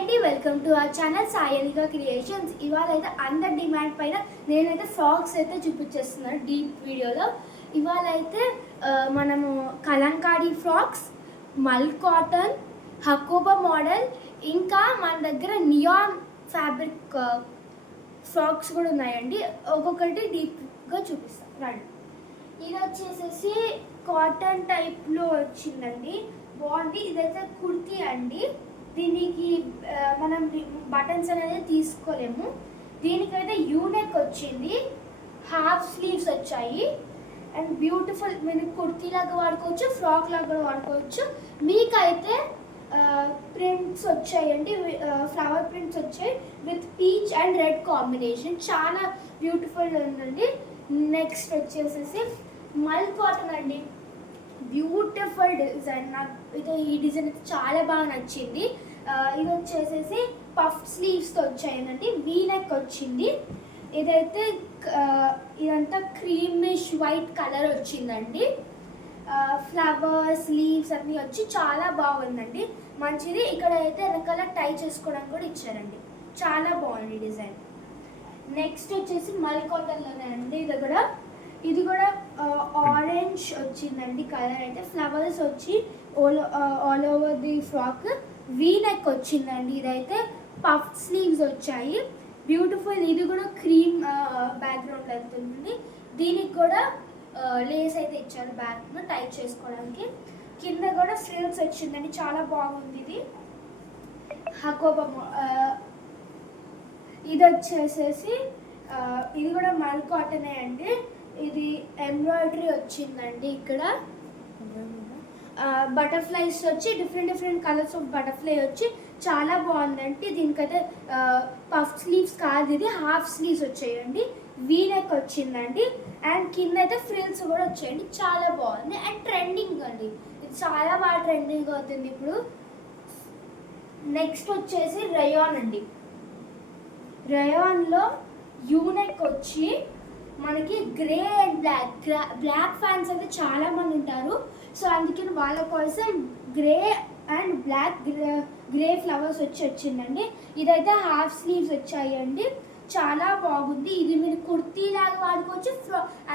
అండి, welcome to our channel Sayanika creations. ఇవాళ అయితే అందరి డిమాండ్ పైన నేనైతే ఫ్రాక్స్ అయితే చూపించేస్తున్నాను డీప్ వీడియోలో. ఇవాళ అయితే మనము కలంకారీ ఫ్రాక్స్, మల్ కాటన్, హకోబా మోడల్, ఇంకా మన దగ్గర నియాన్ ఫ్యాబ్రిక్ ఫ్రాక్స్ కూడా ఉన్నాయండి. ఒక్కొక్కటి డీప్గా చూపిస్తాను రండి. ఇది వచ్చేసేసి కాటన్ టైప్లో వచ్చిందండి, బాగుంది. ఇదైతే కుర్తీ అండి. దీనికి మనం బటన్స్ అనేది తీసుకోలేము. దీనికైతే యూనెక్ వచ్చింది, హాఫ్ స్లీవ్స్ వచ్చాయి అండ్ బ్యూటిఫుల్. మీరు కుర్తీ లాగా వాడుకోవచ్చు, ఫ్రాక్ లాగా కూడా వాడుకోవచ్చు. మీకైతే ప్రింట్స్ వచ్చాయండి, ఫ్లవర్ ప్రింట్స్ వచ్చాయి with peach and red combination, చాలా బ్యూటిఫుల్ ఉందండి. నెక్స్ట్ వచ్చేసేసి మల్ కాటన్ అండి, బ్యూటిఫుల్ డిజైన్. నాకు ఇది ఈ డిజైన్ అయితే చాలా బాగా నచ్చింది. ఇది వచ్చేసేసి పఫ్ స్లీవ్స్తో వచ్చాయండి, వీ నెక్ వచ్చింది. ఇదైతే ఇదంతా క్రీమిష్ వైట్ కలర్ వచ్చిందండి. ఫ్లవర్స్ లీవ్స్ అన్నీ వచ్చి చాలా బాగుందండి, మంచిది. ఇక్కడ అయితే వెనకాల టై చేసుకోవడానికి కూడా ఇచ్చారండి, చాలా బాగుంది డిజైన్. నెక్స్ట్ వచ్చేసి మల్ కాటన్లోనే అండి. ఇది కూడా ఆరెంజ్ వచ్చిందండి కలర్. అయితే ఫ్లవర్స్ వచ్చి all over the frock, V neck వచ్చిందండి. ఇదైతే పఫ్ స్లీవ్స్ వచ్చాయి, బ్యూటిఫుల్. ఇది కూడా క్రీమ్ బ్యాక్గ్రౌండ్ వెళ్తుంది. దీనికి కూడా లేస్ అయితే ఇచ్చారు బ్యాక్ టైట్ చేసుకోవడానికి. కింద కూడా ఫ్రిల్స్ వచ్చిందండి, చాలా బాగుంది. ఇది హకోబా. ఇది వచ్చేసేసి ఇది కూడా మల్ కాటనే అండి. ఇది ఎంబ్రాయిడరీ వచ్చిందండి. ఇక్కడ బటర్ఫ్లైస్ వచ్చి డిఫరెంట్ కలర్స్ ఆఫ్ బటర్ఫ్లై వచ్చి చాలా బాగుందండి. దీనికైతే పఫ్ స్లీవ్స్ కాదు, ఇది హాఫ్ స్లీవ్స్ వచ్చాయండి. వీ నెక్ వచ్చిందండి అండ్ కింద అయితే ఫ్రిల్స్ కూడా వచ్చాయండి, చాలా బాగుంది అండ్ ట్రెండింగ్ అండి. ఇది చాలా బాగా ట్రెండింగ్ అవుతుంది ఇప్పుడు. నెక్స్ట్ వచ్చేసి రయాన్ అండి. రయాన్లో యూనెక్ వచ్చి మనకి గ్రే అండ్ బ్లాక్ ఫ్యాన్స్ అయితే చాలా మంది ఉంటారు. సో అందుకని వాళ్ళ కోసం గ్రే అండ్ గ్రే ఫ్లవర్స్ వచ్చిందండి. ఇదైతే హాఫ్ స్లీవ్స్ వచ్చాయండి, చాలా బాగుంది. ఇది మీరు కుర్తీ లాగా వాడుకోవచ్చు,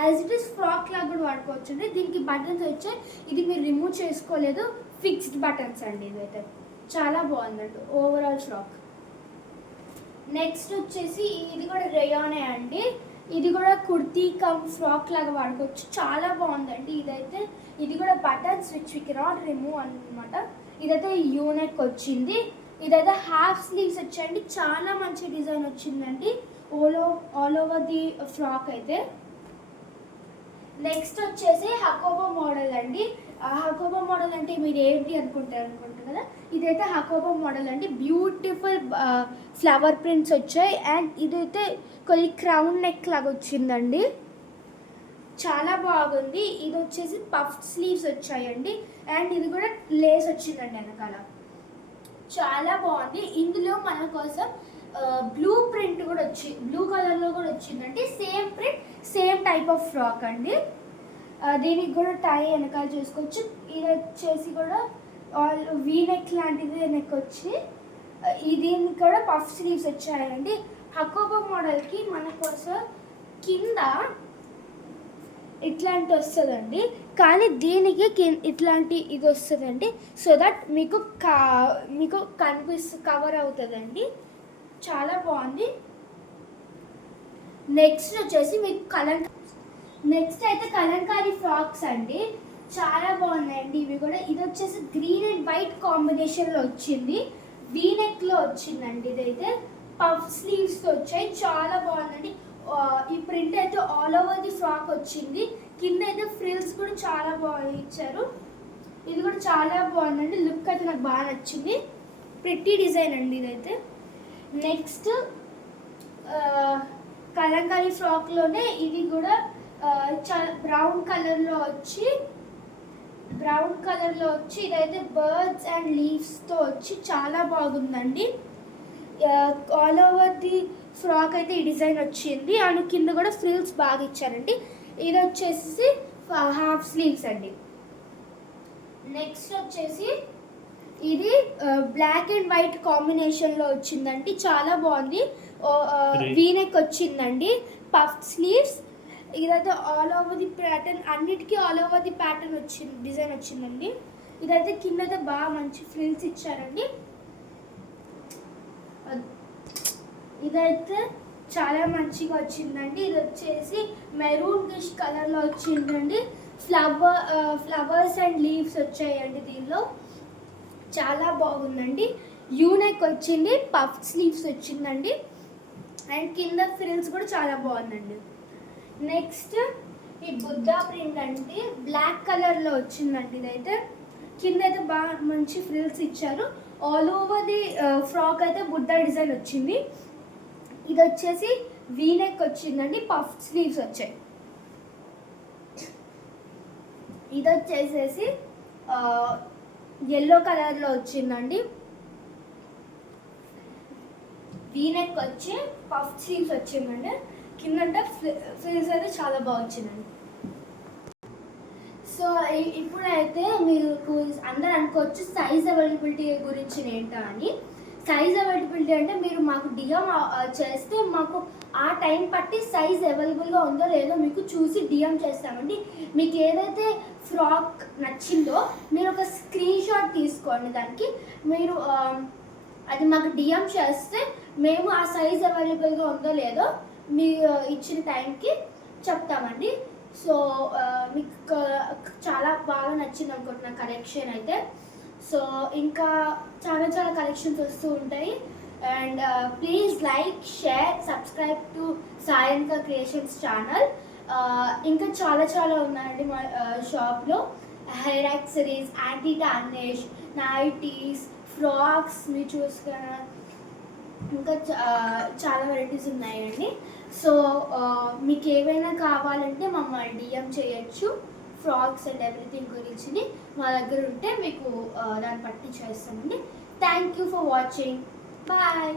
యాజ్ ఇట్ ఈస్ ఫ్రాక్ లాగా కూడా వాడుకోవచ్చు అండి. దీనికి బటన్స్ వచ్చాయి, ఇది మీరు రిమూవ్ చేసుకోలేదు, ఫిక్స్డ్ బటన్స్ అండి. ఇదైతే చాలా బాగుందండి ఓవరాల్ ఫ్రాక్. నెక్స్ట్ వచ్చేసి ఇది కూడా రేయానే అండి. ఇది కూడా కుర్తీ కమ్ ఫ్రాక్ లాగా వాడుకోవచ్చు, చాలా బాగుందండి. ఇది కూడా buttons which we cannot remove అనమాట. ఇదైతే యూనెక్ వచ్చింది. ఇదైతే హాఫ్ స్లీవ్స్ వచ్చాయండి, చాలా మంచి డిజైన్ వచ్చిందండి ఆల్ ఓవర్ ది ఫ్రాక్ అయితే. నెక్స్ట్ వచ్చేసి హకోబా మోడల్ అండి. హకోబా మోడల్ అంటే మీరు ఏంటి అనుకుంటారు కదా, ఇదైతే హకోబా మోడల్ అండి. బ్యూటిఫుల్ ఫ్లవర్ ప్రింట్స్ వచ్చాయి అండ్ ఇదైతే కొన్ని క్రౌన్ నెక్ లాగా వచ్చిందండి, చాలా బాగుంది. ఇది వచ్చేసి పఫ్ స్లీవ్స్ వచ్చాయండి అండ్ ఇది కూడా లేస్ వచ్చిందండి వెనకాల, చాలా బాగుంది. ఇందులో మన కోసం బ్లూ ప్రింట్ కూడా బ్లూ కలర్లో కూడా వచ్చిందండి. Same print, same type of frock అండి. దీనికి కూడా టై వెనకాల చేసుకోవచ్చు. ఇది వచ్చేసి కూడా వీ నెక్ లాంటిది నెక్ వచ్చి దీనికి కూడా పఫ్ స్లీవ్స్ వచ్చాయండి. హకోబా మోడల్కి మన కోసం కింద ఇట్లాంటి వస్తుందండి, కానీ దీనికి ఇట్లాంటి ఇది వస్తుందండి, సో దట్ మీకు కవర్ అవుతుందండి, చాలా బాగుంది. నెక్స్ట్ వచ్చేసి మీకు నెక్స్ట్ అయితే కలంకారీ ఫ్రాక్స్ అండి, చాలా బాగున్నాయండి ఇవి కూడా. ఇది వచ్చేసి గ్రీన్ అండ్ వైట్ కాంబినేషన్లో వచ్చింది, వీ నెక్లో వచ్చిందండి. ఇదైతే పఫ్ స్లీవ్స్తో వచ్చాయి, చాలా బాగుందండి. ఈ ప్రింట్ అయితే ఆల్ ఓవర్ ది ఫ్రాక్ వచ్చింది, కింద అయితే ఫ్రిల్స్ కూడా చాలా బాగా ఇచ్చారు. ఇది కూడా చాలా బాగుందండి, లుక్ అయితే నాకు బాగా నచ్చింది, ప్రిట్టి డిజైన్ అండి ఇదైతే. నెక్స్ట్ కలంకారీ ఫ్రాక్లోనే ఇది కూడా చాలా బ్రౌన్ కలర్లో వచ్చి ఇదైతే బర్డ్స్ అండ్ లీవ్స్తో వచ్చి చాలా బాగుందండి. ఆల్ ఓవర్ ది ఫ్రాక్ అయితే ఈ డిజైన్ వచ్చింది అండ్ కింద కూడా ఫ్రిల్స్ బాగా ఇచ్చారండి. ఇది వచ్చేసి హాఫ్ స్లీవ్స్ అండి. నెక్స్ట్ వచ్చేసి ఇది బ్లాక్ అండ్ వైట్ కాంబినేషన్లో వచ్చిందండి, చాలా బాగుంది. వీనెక్ వచ్చిందండి, పఫ్ స్లీవ్స్. ఇదైతే ఆల్ ఓవర్ ది ప్యాటర్న్, అన్నిటికీ ఆల్ ఓవర్ ది ప్యాటర్న్ వచ్చింది, డిజైన్ వచ్చిందండి. ఇదైతే కింద అయితే బాగా మంచి ఫ్రిల్స్ ఇచ్చారండి. ఇదైతే చాలా మంచిగా వచ్చిందండి. ఇది వచ్చేసి మెరూన్ గిష్ కలర్లో వచ్చిందండి. ఫ్లవర్స్ అండ్ లీవ్స్ వచ్చాయండి దీనిలో, చాలా బాగుందండి. యూనెక్ వచ్చింది, పఫ్ స్లీవ్స్ వచ్చిందండి, అండ్ కింద ఫ్రిల్స్ కూడా చాలా బాగుందండి. నెక్స్ట్ ఈ బుద్ధా ప్రింట్ అంటే బ్లాక్ కలర్లో వచ్చిందండి. ఇదైతే కింద అయితే బాగా మంచి ఫ్రిల్స్ ఇచ్చారు. ఆల్ ఓవర్ ది ఫ్రాక్ అయితే బుద్ధా డిజైన్ వచ్చింది. ఇది వచ్చేసి వీనెక్ వచ్చిందండి, పఫ్ స్లీవ్స్ వచ్చాయి. ఇది వచ్చేసేసి ఎల్లో కలర్లో వచ్చిందండి. వీనెక్ వచ్చి పఫ్ స్లీవ్స్ వచ్చిందండి. కిందంటే ఫ్రిల్స్ అయితే చాలా బాగా వచ్చిందండి. సో ఇప్పుడైతే మీకు అందరు అనుకోవచ్చు సైజ్ అవైలబిలిటీ గురించి ఏంటా అని. సైజ్ అవైలబిలిటీ అంటే మీరు మాకు డిఎం చేస్తే మాకు ఆ టైం పట్టి సైజ్ అవైలబుల్గా ఉందో లేదో మీకు చూసి డిఎం చేస్తామండి. మీకు ఏదైతే ఫ్రాక్ నచ్చిందో మీరు ఒక స్క్రీన్ షాట్ తీసుకోండి, దానికి మీరు అది మాకు డిఎం చేస్తే మేము ఆ సైజ్ అవైలబుల్గా ఉందో లేదో మీరు ఇచ్చిన టైంకి చెప్తామండి. సో మీకు చాలా బాగా నచ్చింది అనుకుంటున్నా కలెక్షన్ అయితే. సో ఇంకా చాలా చాలా కలెక్షన్స్ వస్తూ ఉంటాయి. And please like, share, subscribe to Sayantra creations channel. ఇంకా చాలా చాలా ఉన్నాయండి మా షాప్లో. Hair accessories, anti tarnish, nighties, frocks మీరు చూసుకున్న ఇంకా చాలా వెరైటీస్ ఉన్నాయండి. సో మీకు ఏవైనా కావాలంటే మమ్మల్ని డిఎం చేయొచ్చు. ఫ్రాక్స్ అండ్ ఎవ్రీథింగ్ గురించి మా దగ్గర ఉంటే మీకు దాన్ని బట్టి చేస్తామండి. Thank you for watching. Bye.